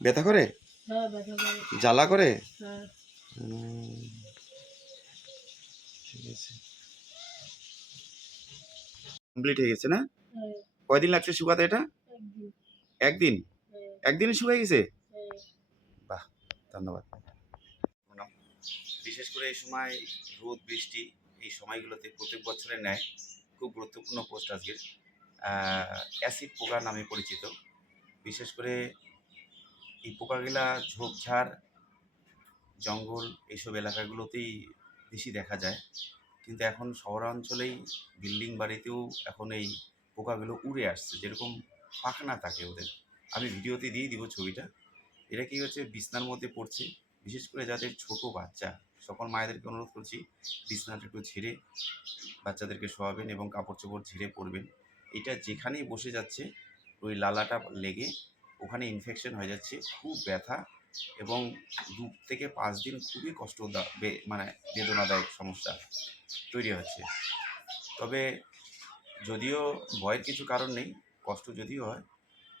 ব্যথা করে? হ্যাঁ ব্যথা করে। জ্বালা করে? হ্যাঁ। কমপ্লিট হয়ে গেছে না? হ্যাঁ। কয়দিন লাগছে শুকাতে এটা? একদিন। একদিন? হ্যাঁ। শুকাই গেছে? হ্যাঁ। ধন্যবাদ। বিশেষ করে এই সময় রোদ বৃষ্টি এই সময়গুলোতে প্রত্যেক বছরের ন্যায় খুব গুরুত্বপূর্ণ পোস্ট আজকের। অ্যাসিড পোকা নামে পরিচিত। বিশেষ করে এই পোকাগুলা ঝোপঝাড়, জঙ্গল এইসব এলাকাগুলোতেই বেশি দেখা যায়। কিন্তু এখন শহরাঞ্চলেই বিল্ডিং বাড়িতেও এখন এই পোকাগুলো উড়ে আসছে, যেরকম পাখনা থাকে ওদের। আমি ভিডিওতে দিয়ে দিব ছবিটা। এরা কি হচ্ছে, বিছনার মধ্যে পড়ছে। বিশেষ করে যাদের ছোট বাচ্চা, সকল মায়েদেরকে অনুরোধ করছি, বিছনাটা একটু ঝেড়ে বাচ্চাদেরকে শোয়াবেন এবং কাপড় চোপড় ঝেড়ে পরবেন। এটা যেখানেই বসে যাচ্ছে, ওই লালাটা লেগে ওখানে ইনফেকশন হয়ে যাচ্ছে, খুব ব্যথা এবং দু থেকে পাঁচ দিন খুবই কষ্ট মানে বেদনাদায়ক সমস্যা তৈরি হচ্ছে। তবে যদিও ভয়ের কিছু কারণ নেই, কষ্ট যদিও হয়,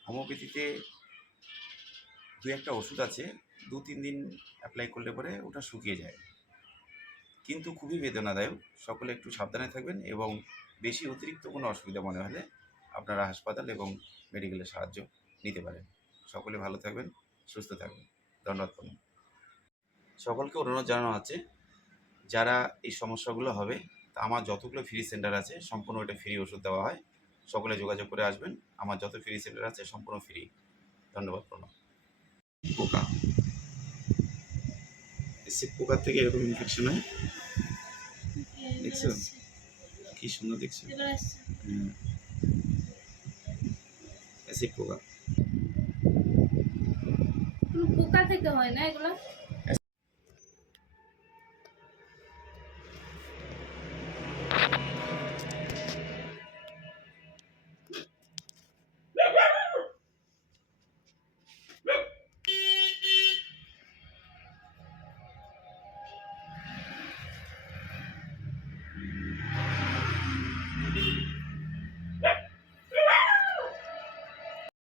হোমিওপ্যাথিতে দু একটা ওষুধ আছে দু তিন দিন অ্যাপ্লাই করলে পরে ওটা শুকিয়ে যায়। কিন্তু খুবই বেদনাদায়ক। সকলে একটু সাবধানে থাকবেন এবং বেশি অতিরিক্ত কোনো অসুবিধা মনে হলে আপনারা হাসপাতাল এবং মেডিকেলের সাহায্য নিতে পারেন। সকলে ভালো থাকবেন, সুস্থ থাকবেন। ধন্যবাদ প্রণাম। সকলকে অনুরোধ জানানো আছে, যারা এই সমস্যাগুলো হবে তা আমার যতগুলো ফ্রি সেন্টার আছে, সম্পূর্ণ এটা ফ্রি ওষুধ দেওয়া হয়। সকলে যোগাযোগ করে আসবেন। আমার যত ফ্রি সেন্টার আছে, সম্পূর্ণ ফ্রি ধন্যবাদ, প্রণাম। এসে পোকার থেকে এরকম ইনফেকশন হয়। দেখছ? কি সুন্দর দেখছ। পোকা। পোকা থেকে হয় না এগুলো?